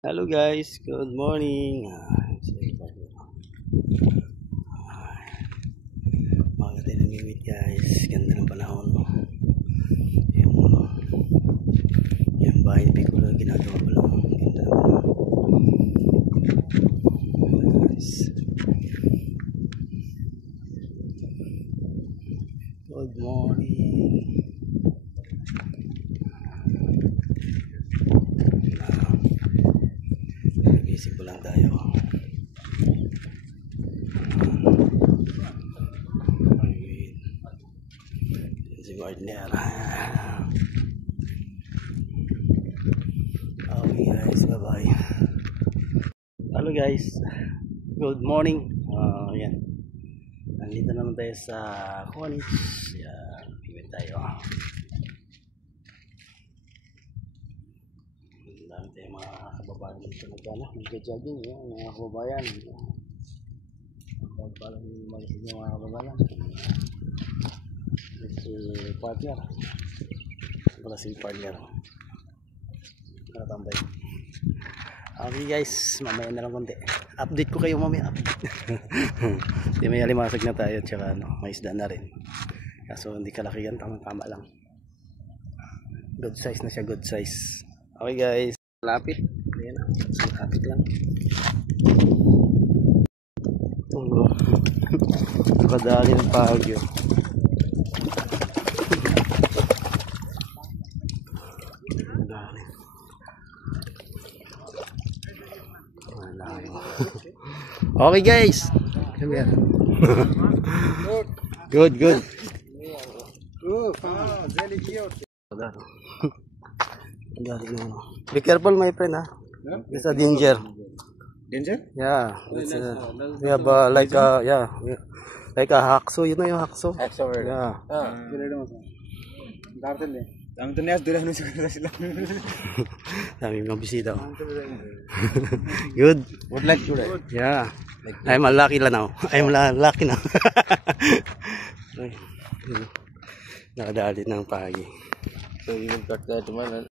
Hello guys, good morning. Mga tayo namimit guys, ganda ng panahon. Yung bahay ni Piccolo, ginagawa ko lang. Ganda ng panahon. Guys. Good morning. Nagising ko lang tayo. Si Gardner. Okay guys, bye bye. Hello guys, good morning. Yan. Nandito naman tayo sa Conich. Yan, pimit tayo. Dami tayong mga kababayan dito nagja-jogging. Yan, mga kababayan. Pagpalang mag-isip yung mga kababayan. Si partner. Wala si partner. Nakatambay. Okay guys, mamaya na lang konti. Update ko kayo mamaya. Hindi, may alimasag na tayo. Tsaka may isda na rin. Kaso hindi kalakihan, tama lang. Good size na siya, good size. Okay guys, lapit. Ayan na, lapit lang. Tungo. Nakadali ng Baguio. Okay guys. Come here. Good. Be careful my friend ha. It's a danger. Danger? Yeah. It's but like like a hakso, you know yung hakso? Hakso. Yeah. Ang tunyas dula nun sila. Dami mga bisita. Good. Would like to ride. Yeah. I'm lucky now. I'm lucky now. Nakadali ng pagi. So you will cut that man.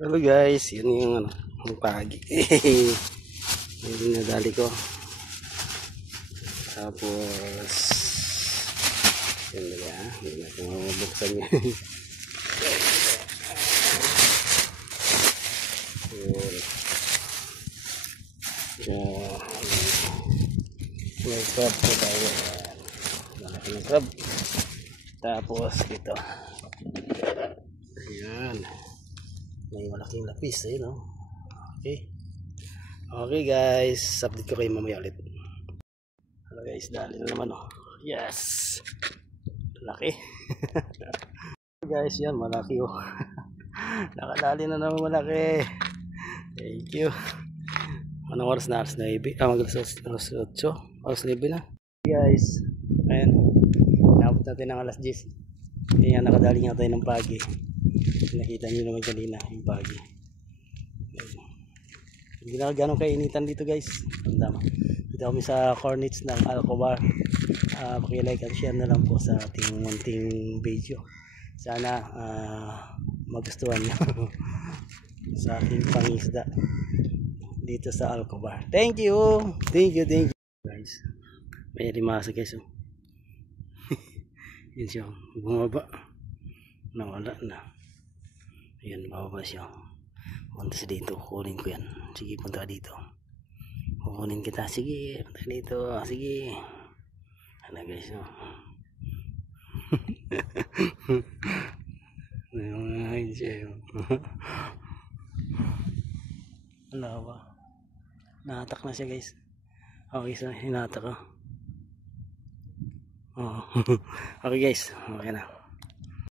Hello guys, yun yung yung pagi. Yung nadali ko. Tapos yun na hindi na kung mabuksan niya. May crab po tayo. Malaki ng crab. Tapos ito. Ayan. May malaking lapis. Ayun o. Okay. Okay guys. Update ko kayo mamaya ulit. Hello guys. Dali na naman o. Yes. Malaki. Guys yan. Malaki o. Nakadali na naman malaki. Thank you. Anong oras na? Alas 9? Alas 8? Alas 9 na. Guys. Ayan. Naabot natin ng alas 10. Ayan, nakadali nga tayo ng pagi. Nakita nyo naman kanina yung pagi. Hindi na gano'ng kainitan dito guys. Tama. Dito kami sa Cornets ng Alcobar. Paki-like and share na lang po sa ating munting video. Sana magustuhan nyo sa ating pangisda dito sa Alcobar. Thank you guys. May limasa guys oh. Yun siya, bumaba, nawala na. Ayan, bababa siya. Punta siya dito, kukunin ko yan. Sige, punta dito, kukunin kita. Sige, punta dito. Sige. Ano guys oh. Ayun siya. Wala ba? Nahatak na siya guys. Okay, so hinatak ko. Okay guys, okay na.